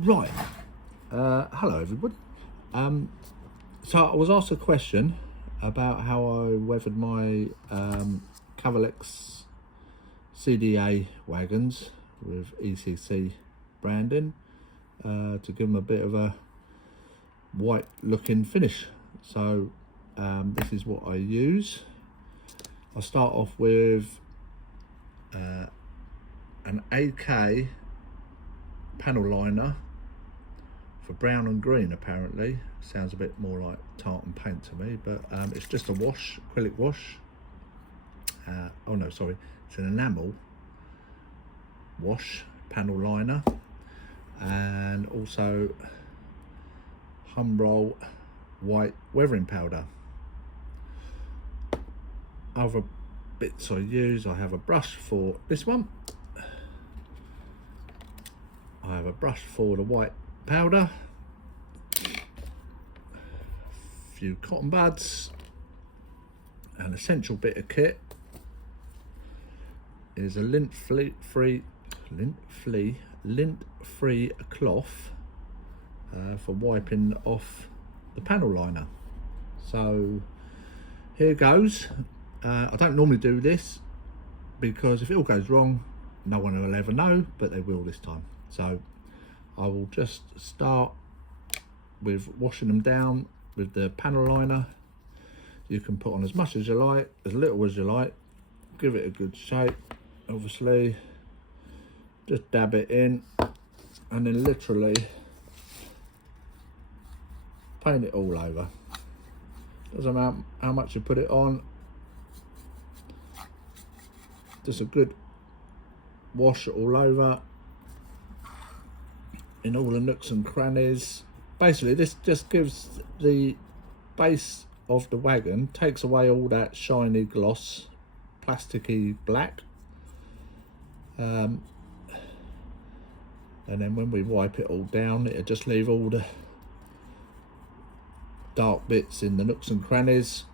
Right, hello everybody. So I was asked a question about how I weathered my Cavalex CDA Wagons with ECC branding to give them a bit of a white looking finish. So this is what I use. I start off with an AK panel liner for brown and green. Apparently sounds a bit more like tartan paint to me, but it's just a wash, acrylic wash. Oh no, sorry, it's an enamel wash panel liner, and also Humbrol white weathering powder. Other bits I use, I have a brush for this one, I have a brush for the white powder, a few cotton buds. An essential bit of kit is a lint-free cloth for wiping off the panel liner. So here goes. I don't normally do this because if it all goes wrong, no one will ever know, but they will this time. So I will just start with washing them down with the panel liner. You can put on as much as you like, as little as you like. Give it a good shake, obviously. Just dab it in and then literally paint it all over. Doesn't matter how much you put it on. Just a good wash all over, in all the nooks and crannies. Basically this just gives the base of the wagon, takes away all that shiny gloss, plasticky black, and then when we wipe it all down, it'll just leave all the dark bits in the nooks and crannies,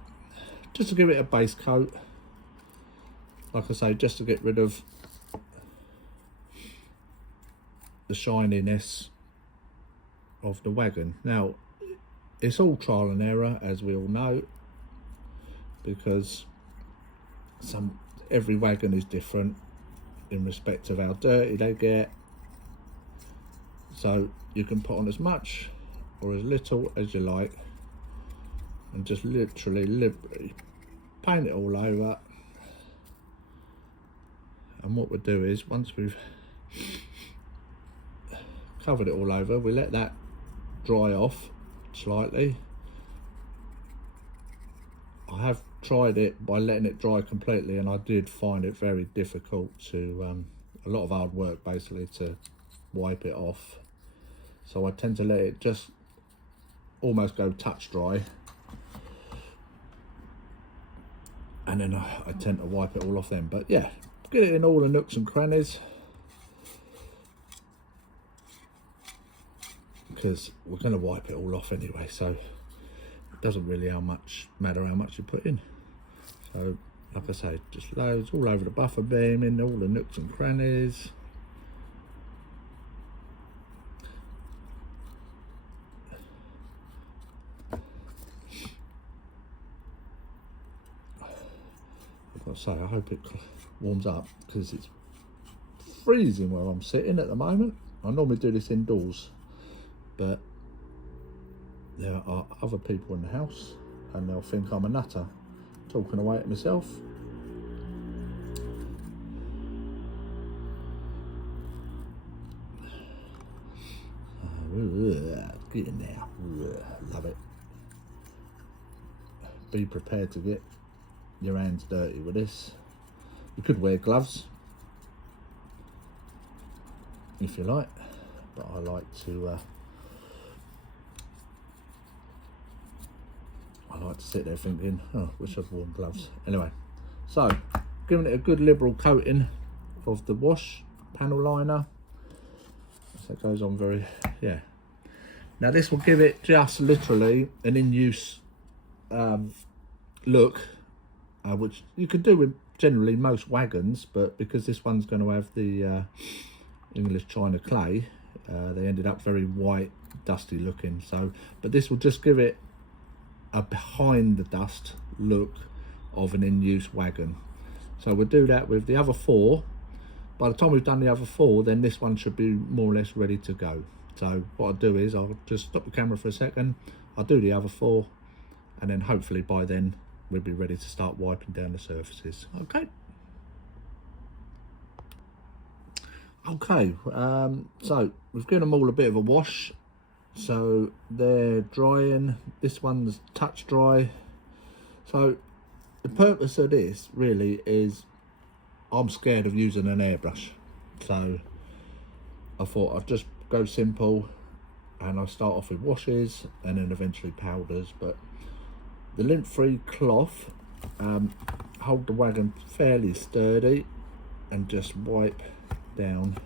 just to give it a base coat. Like I say, just to get rid of the shininess of the wagon. Now it's all trial and error, as we all know, because every wagon is different in respect of how dirty they get. So you can put on as much or as little as you like, and just literally liberally paint it all over. And what we'll do is, once we've covered it all over, we let that dry off slightly. I have tried it by letting it dry completely, and I did find it very difficult to a lot of hard work basically to wipe it off. So I tend to let it just almost go touch dry, and then I tend to wipe it all off then. But yeah, get it in all the nooks and crannies, because we're going to wipe it all off anyway, so it doesn't really matter how much you put in. So like I say, just loads all over the buffer beam, in all the nooks and crannies. I've got to say, I hope it warms up, because it's freezing where I'm sitting at the moment. I normally do this indoors, but there are other people in the house and they'll think I'm a nutter talking away to myself. Get in there. Love it. Be prepared to get your hands dirty with this. You could wear gloves if you like, but I like to sit there thinking, oh, wish I'd worn gloves. Anyway, so giving it a good liberal coating of the wash panel liner. So it goes on very, yeah. Now this will give it just literally an in-use look, which you could do with generally most wagons, but because this one's going to have the English China clay, They ended up very white, dusty looking. So, but this will just give it a behind the dust look of an in-use wagon. So we'll do that with the other 4. By the time we've done the other 4, then this one should be more or less ready to go. So what I'll do is I'll just stop the camera for a second, I'll do the other 4, and then hopefully by then we'll be ready to start wiping down the surfaces. Okay, so we've given them all a bit of a wash, so they're drying. This one's touch dry. So the purpose of this really is I'm scared of using an airbrush, so I thought I'd just go simple and I'll start off with washes and then eventually powders. But the lint-free cloth hold the wagon fairly sturdy and just wipe down,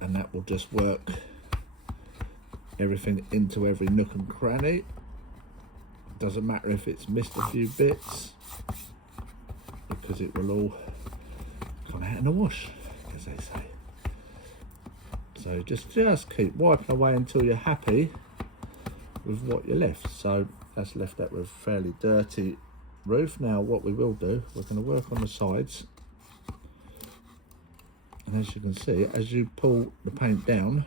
and that will just work everything into every nook and cranny. Doesn't matter if it's missed a few bits, because it will all come out in the wash, as they say. So just keep wiping away until you're happy with what you're left. So that's left that with a fairly dirty roof. Now what we will do, we're going to work on the sides, and as you can see, as you pull the paint down,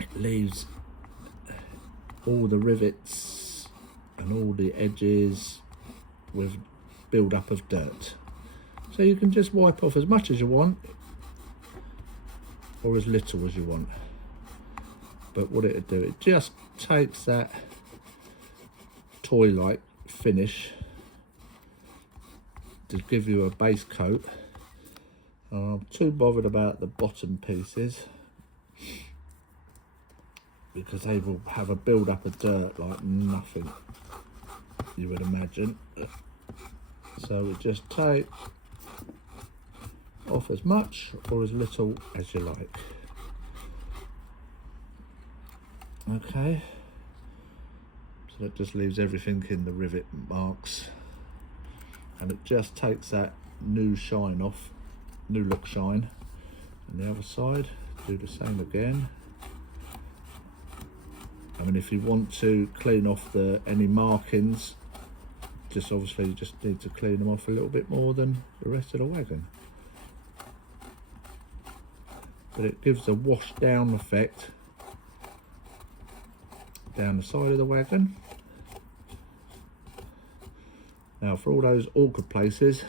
it leaves all the rivets and all the edges with build up of dirt. So you can just wipe off as much as you want or as little as you want. But what it'll do, it just takes that toy-like finish to give you a base coat. I'm too bothered about the bottom pieces because they will have a build up of dirt like nothing you would imagine. So we just take off as much or as little as you like. Okay, so that just leaves everything in the rivet marks, and it just takes that new shine off, new look shine. And the other side, do the same again. I mean, if you want to clean off any markings, just obviously you just need to clean them off a little bit more than the rest of the wagon. But it gives a wash down effect down the side of the wagon. Now for all those awkward places,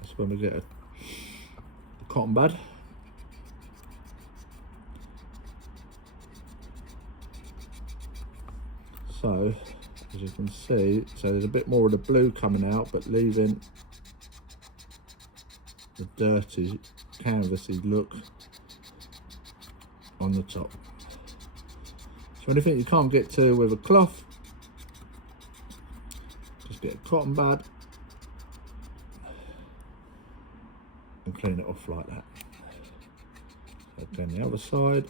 that's when we get a cotton bud. So as you can see, so there's a bit more of the blue coming out, but leaving the dirty canvassy look on the top. So anything you can't get to with a cloth, just get a cotton bud and clean it off like that. Again, the other side.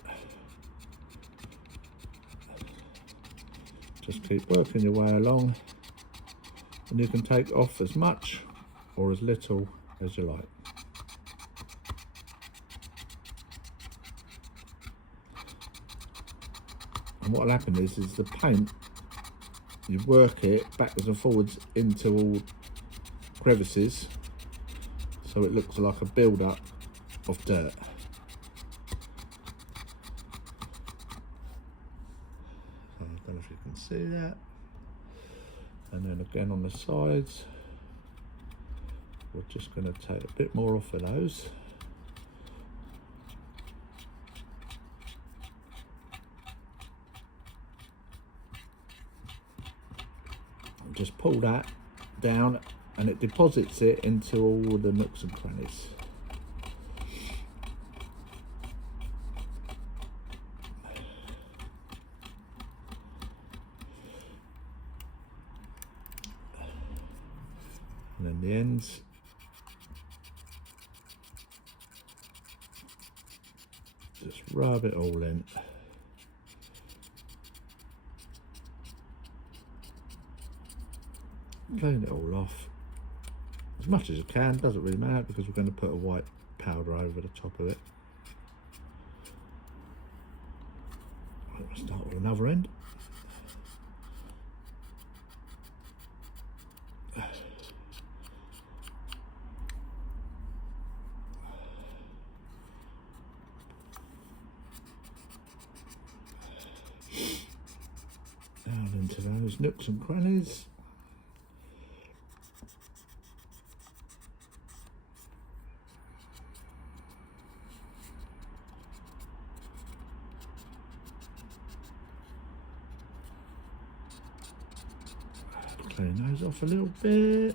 Just keep working your way along, and you can take off as much or as little as you like. And what will happen is the paint, you work it backwards and forwards into all crevices, so it looks like a build-up of dirt. I don't know if you can see that. And then again on the sides, we're just going to take a bit more off of those. Just pull that down and it deposits it into all the nooks and crannies. And then the ends, just rub it all in. Clean it all off, as much as you can, doesn't really matter because we're going to put a white powder over the top of it. I'll start with another end. Down into those nooks and crannies. Clean those off a little bit.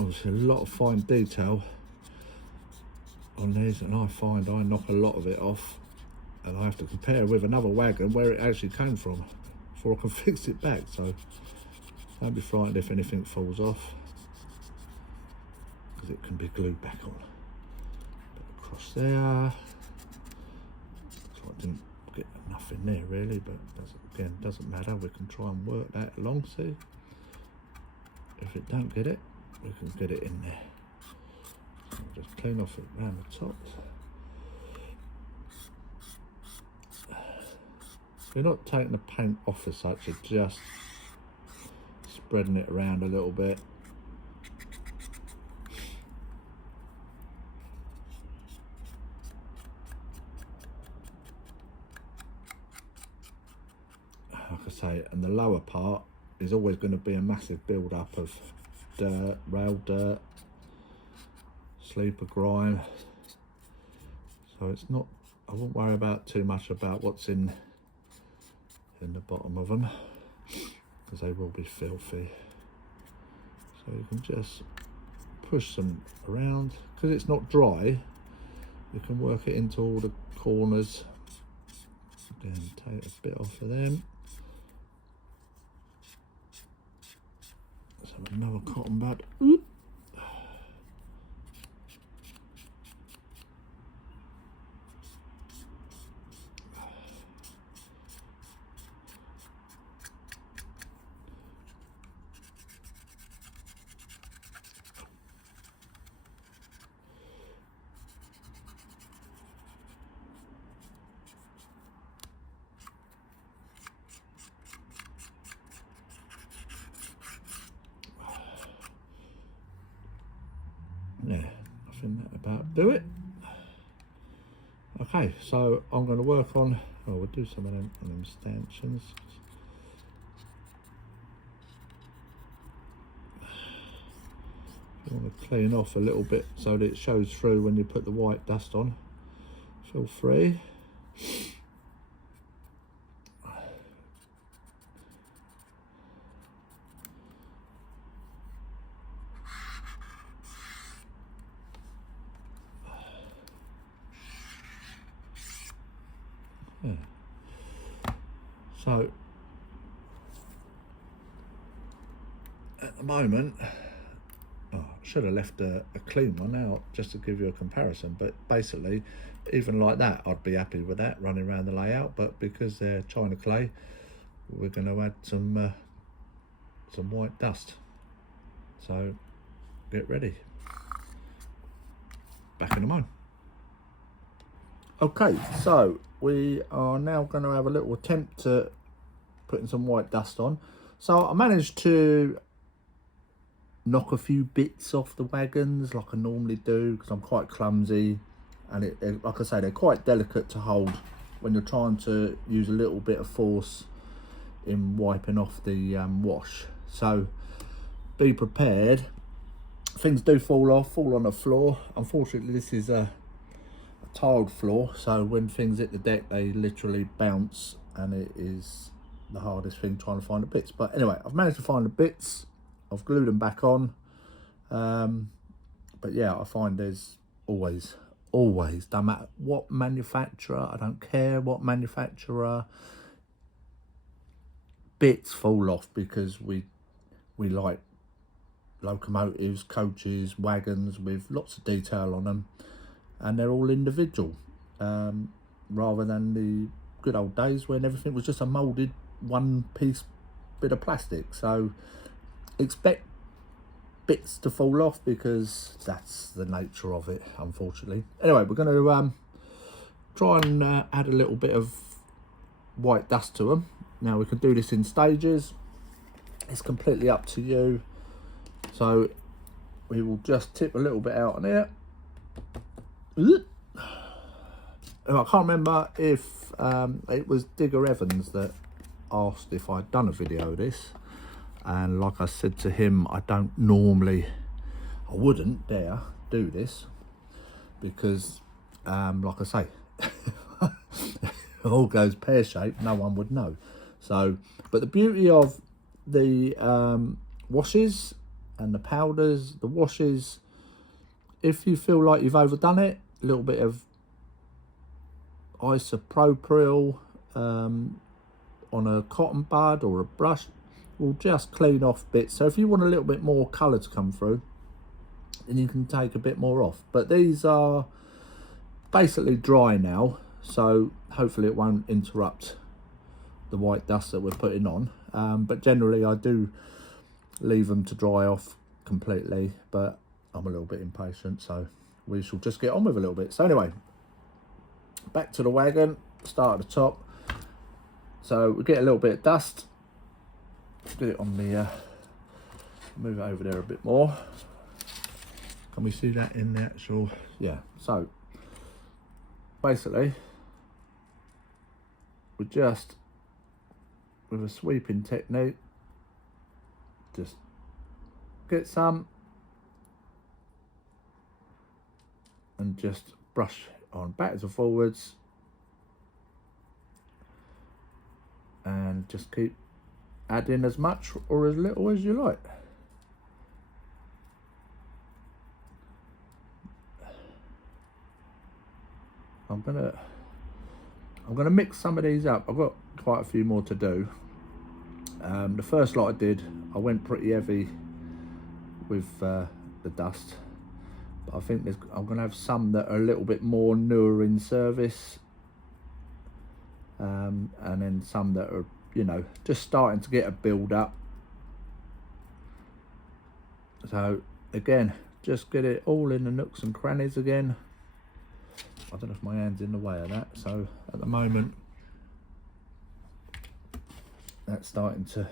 Obviously a lot of fine detail on these, and I find I knock a lot of it off, and I have to compare with another wagon where it actually came from before I can fix it back. So don't be frightened if anything falls off, because it can be glued back on. But across there, looks like I didn't get enough in there really, but again, doesn't matter. We can try and work that along. See if it don't get it, we can get it in there. So I'll just clean off it around the top. We're not taking the paint off as such, it's just spreading it around a little bit. Like I say, and the lower part is always going to be a massive build up of dirt, rail dirt, sleeper grime. So it's not, I won't worry about too much about what's in the bottom of them, because they will be filthy. So you can just push them around, because it's not dry. You can work it into all the corners. Again, take a bit off of them. So another cotton bud. Oop. Yeah, I think that about do it. Okay, so I'm going to work on, oh, we'll do some of them stanchions. You want to clean off a little bit so that it shows through when you put the white dust on. Feel free. Yeah. So at the moment, I should have left a clean one out just to give you a comparison, but basically even like that I'd be happy with that running around the layout. But because they're China clay, we're going to add some white dust. So get ready. Back in a moment. Okay, so we are now going to have a little attempt at putting some white dust on. So I managed to knock a few bits off the wagons like I normally do, because I'm quite clumsy, and like I say, they're quite delicate to hold when you're trying to use a little bit of force in wiping off the wash. So be prepared. Things do fall on the floor. Unfortunately, this is a tiled floor, so when things hit the deck they literally bounce, and it is the hardest thing trying to find the bits. But anyway, I've managed to find the bits. I've glued them back on. But yeah, I find there's always, no matter what manufacturer, I don't care what manufacturer, bits fall off, because we like locomotives, coaches, wagons with lots of detail on them, and they're all individual. rather than the good old days when everything was just a moulded one piece bit of plastic. So expect bits to fall off because that's the nature of it, unfortunately. Anyway, we're going to try and add a little bit of white dust to them. Now we can do this in stages, it's completely up to you. So we will just tip a little bit out on here. And I can't remember if it was Digger Evans that asked if I'd done a video of this, and like I said to him, I wouldn't dare do this because like I say, if it all goes pear-shaped, no one would know. So, but the beauty of the washes and the powders, the washes, if you feel like you've overdone it, a little bit of isopropyl on a cotton bud or a brush will just clean off bits. So if you want a little bit more colour to come through, then you can take a bit more off. But these are basically dry now, so hopefully it won't interrupt the white dust that we're putting on. But generally I do leave them to dry off completely, but I'm a little bit impatient, so we shall just get on with a little bit. So anyway, back to the wagon, start at the top. So we get a little bit of dust, get it on the move it over there a bit more. Can we see that in the actual, yeah. So basically we just, with a sweeping technique, just get some and just brush on backwards and forwards, and just keep adding as much or as little as you like. I'm gonna mix some of these up. I've got quite a few more to do. The first lot I did, I went pretty heavy with the dust, but I think I'm gonna have some that are a little bit more newer in service, and then some that are, you know, just starting to get a build up. So again, just get it all in the nooks and crannies again. I don't know if my hand's in the way of that, so at the moment that's starting to, a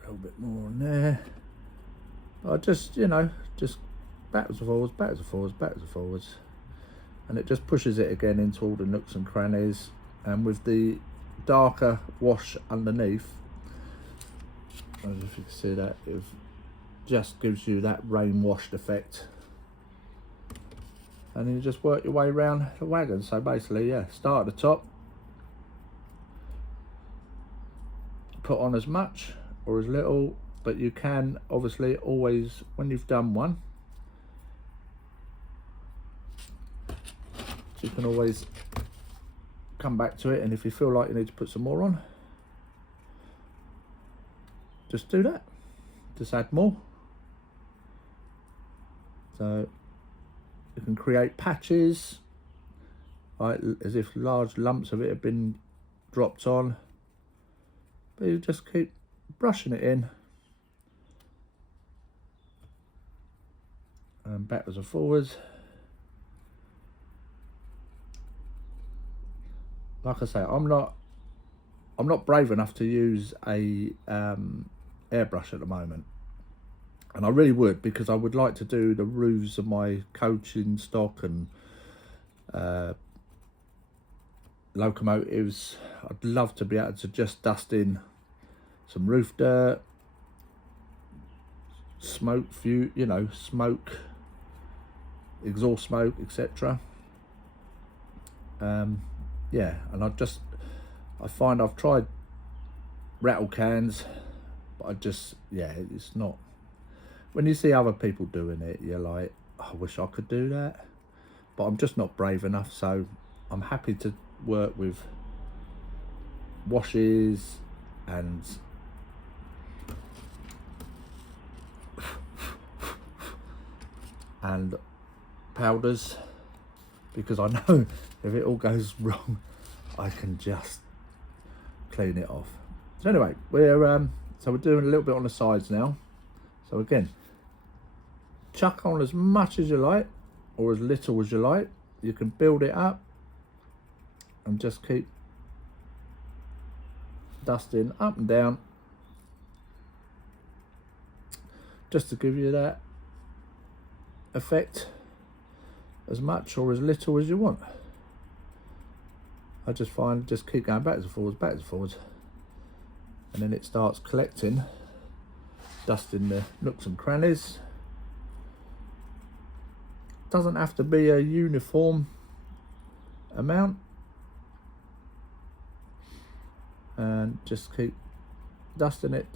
little bit more on there. I just, you know, just backwards and forwards, backwards and forwards, backwards and forwards, and it just pushes it again into all the nooks and crannies. And with the darker wash underneath, I don't know if you can see that, it just gives you that rain washed effect. And then you just work your way around the wagon. So basically, yeah, start at the top, put on as much or as little, but you can obviously always, when you've done one, you can always come back to it, and if you feel like you need to put some more on, just do that, just add more. So you can create patches, right, as if large lumps of it have been dropped on, but you just keep brushing it in, and backwards and forwards. Like I say, I'm not brave enough to use a airbrush at the moment, and I really would, because I would like to do the roofs of my coaching stock and locomotives. I'd love to be able to just dust in some roof dirt, smoke, smoke, exhaust smoke, etc. Yeah, and I find I've tried rattle cans, but it's not, when you see other people doing it, you're like, I wish I could do that, but I'm just not brave enough. So I'm happy to work with washes and powders. because I know if it all goes wrong, I can just clean it off. So anyway, we're doing a little bit on the sides now. So again, chuck on as much as you like or as little as you like. You can build it up and just keep dusting up and down, just to give you that effect, as much or as little as you want. I just find, just keep going backwards and forwards, and then it starts collecting, dusting the nooks and crannies. Doesn't have to be a uniform amount, and just keep dusting it.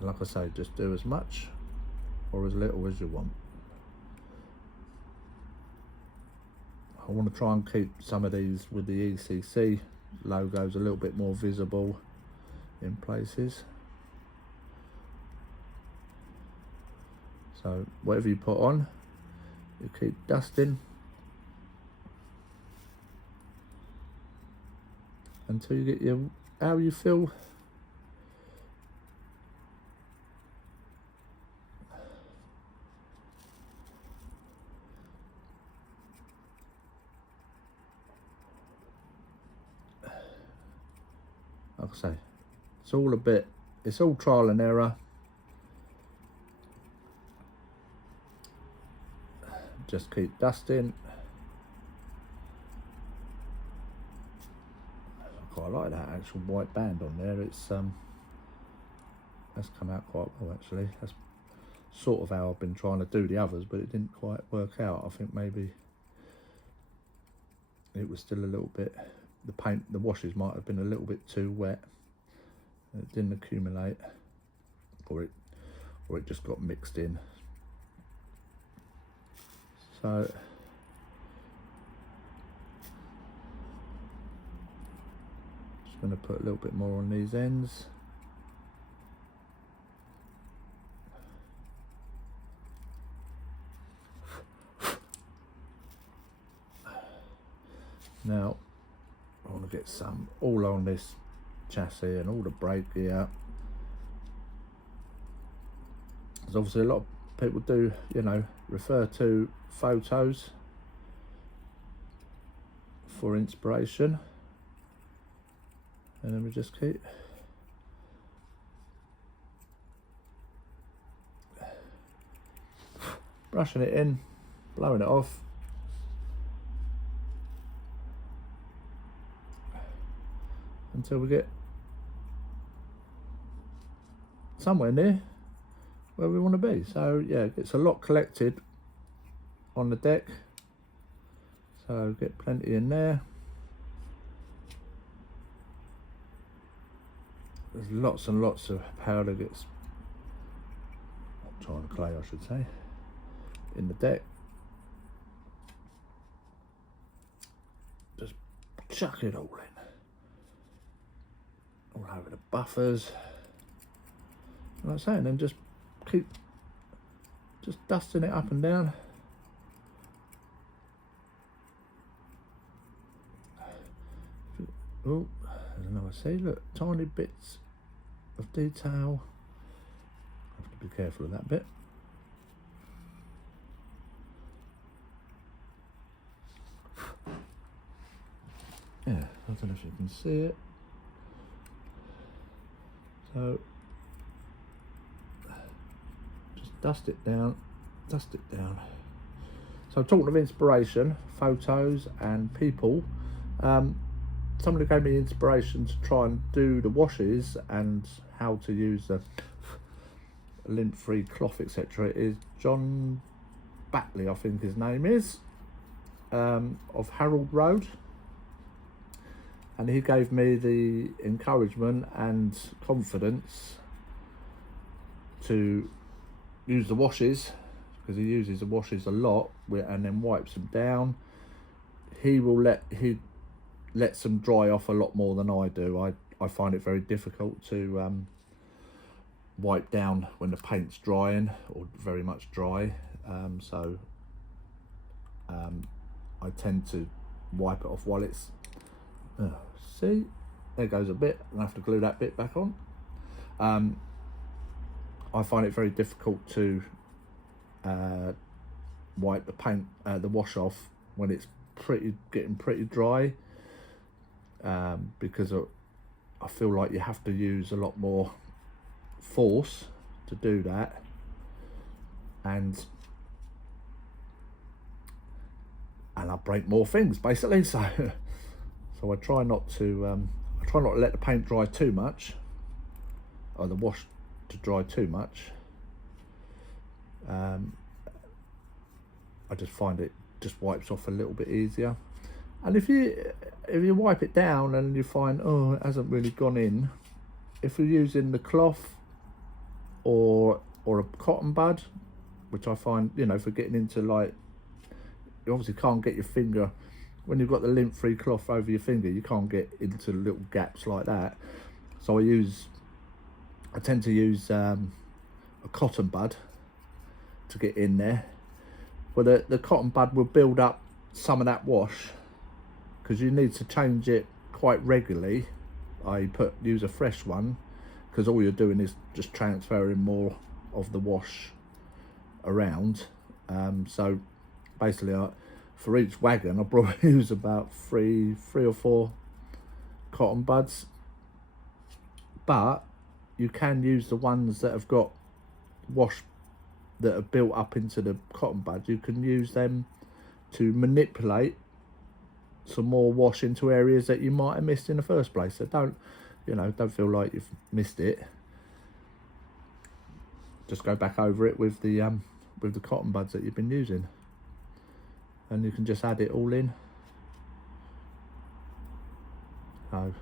Like I say, just do as much or as little as you want. I want to try and keep some of these with the ECC logos a little bit more visible in places. So whatever you put on, you keep dusting until you get how you feel like I say, it's all trial and error. Just keep dusting. I quite like that actual white band on there. It's that's come out quite well actually. That's sort of how I've been trying to do the others, but it didn't quite work out. I think maybe it was still a little bit, the washes might have been a little bit too wet. It didn't accumulate, or it just got mixed in. So just going to put a little bit more on these ends. Now I want to get some all on this chassis and all the brake gear. Because obviously a lot of people do, you know, refer to photos for inspiration, and then we just keep brushing it in, blowing it off, until we get somewhere near where we want to be. So yeah, it's a lot collected on the deck, so get plenty in there. There's lots and lots of powder gets, trying clay I should say, in the deck. Just chuck it all in, all over the buffers. Like I say, and then just keep dusting it up and down. Oh, there's another, see, look, tiny bits of detail. I have to be careful of that bit. Yeah, I don't know if you can see it. So just dust it down. So talking of inspiration, photos and people, somebody gave me inspiration to try and do the washes and how to use the lint-free cloth, etc. is John Batley, I think his name is, of Harold Road. And he gave me the encouragement and confidence to use the washes, because he uses the washes a lot and then wipes them down. He lets them dry off a lot more than I do. I find it very difficult to wipe down when the paint's drying or very much dry. I tend to wipe it off while it's, see, there goes a bit. I have to glue that bit back on. I find it very difficult to wipe the paint, the wash off when it's getting pretty dry, because I feel like you have to use a lot more force to do that, and I break more things basically. So I try not to let the paint dry too much, or the wash to dry too much. I just find it just wipes off a little bit easier. And if you wipe it down and you find, oh, it hasn't really gone in, if you're using the cloth or a cotton bud, which I find, you know, for getting into, like, you obviously can't get your finger, when you've got the lint-free cloth over your finger, you can't get into little gaps like that. So I tend to use a cotton bud to get in there. But the cotton bud will build up some of that wash, because you need to change it quite regularly. I use a fresh one, because all you're doing is just transferring more of the wash around. So basically, for each wagon, I probably use about three or four cotton buds. But you can use the ones that have got wash that are built up into the cotton bud. You can use them to manipulate some more wash into areas that you might have missed in the first place. So don't feel like you've missed it. Just go back over it with the cotton buds that you've been using, and you can just add it all in. So,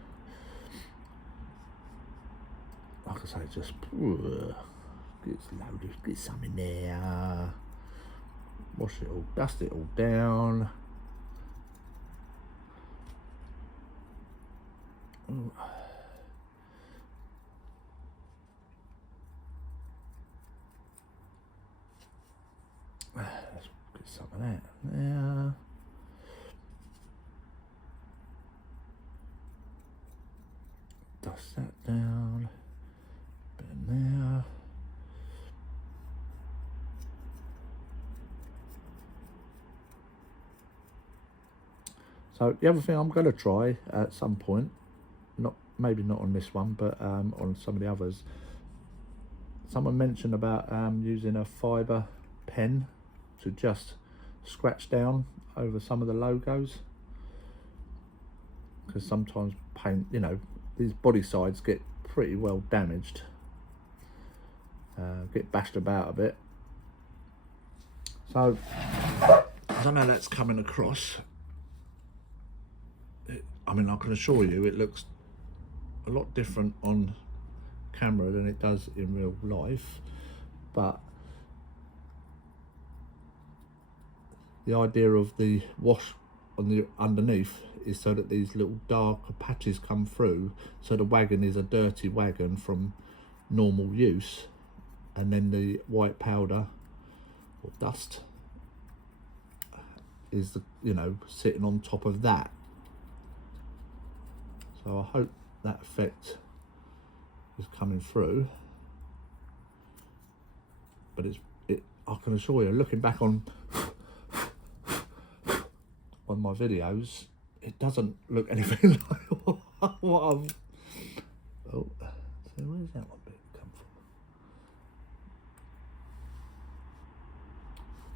like I say, just get some in there, wash it all, dust it all down. Ooh. Let's get some of that there. Dust that down. Bit in there. So the other thing I'm going to try at some point, maybe not on this one, but on some of the others, someone mentioned about using a fibre pen to just scratch down over some of the logos, because sometimes paint, you know, these body sides get pretty well damaged, get bashed about a bit. So I don't know, that's coming across. I mean, I can assure you it looks a lot different on camera than it does in real life, but the idea of the wash on the underneath is so that these little darker patches come through, so the wagon is a dirty wagon from normal use, and then the white powder or dust is sitting on top of that. So I hope that effect is coming through, but I can assure you, looking back on my videos, it doesn't look anything like what I've. Oh, so where's that one bit come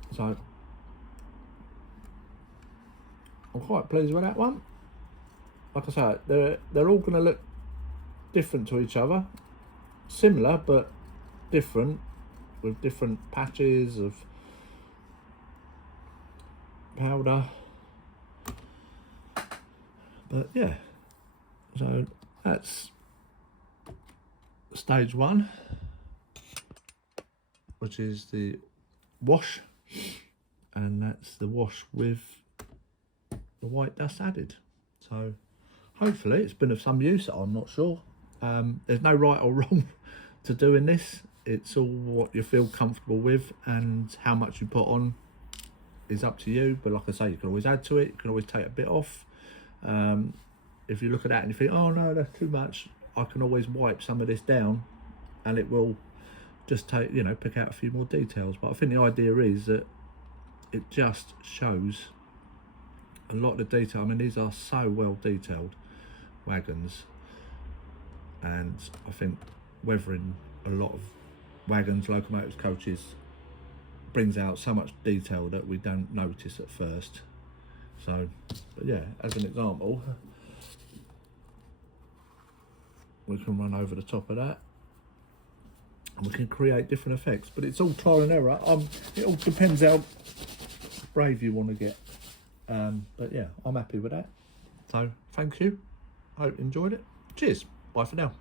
from? So I'm quite pleased with that one. Like I say, they're all going to look different to each other, similar but different, with different patches of powder. But yeah, so that's stage one, which is the wash, and that's the wash with the white dust added. So hopefully it's been of some use. I'm not sure. There's no right or wrong to doing this. It's all what you feel comfortable with and how much you put on. is up to you, but like I say, you can always add to it, you can always take a bit off. If you look at that and you think, oh no, that's too much, I can always wipe some of this down and it will just take, you know, pick out a few more details. But I think the idea is that it just shows a lot of the detail. I mean, these are so well detailed wagons, and I think weathering a lot of wagons, locomotives, coaches brings out so much detail that we don't notice at first. So, but yeah, as an example, we can run over the top of that and we can create different effects, but it's all trial and error. It all depends how brave you want to get. But yeah, I'm happy with that. So thank you. I hope you enjoyed it. Cheers. Bye for now.